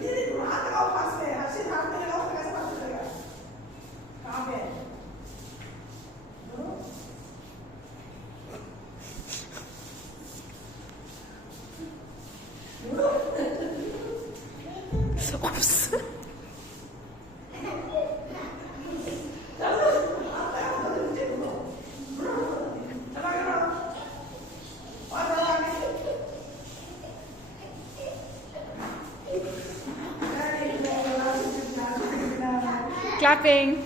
Hindi, lahat nakaupas na yan. Sinabi nila ako kasi talaga. Kabe. No? Oops. Clapping.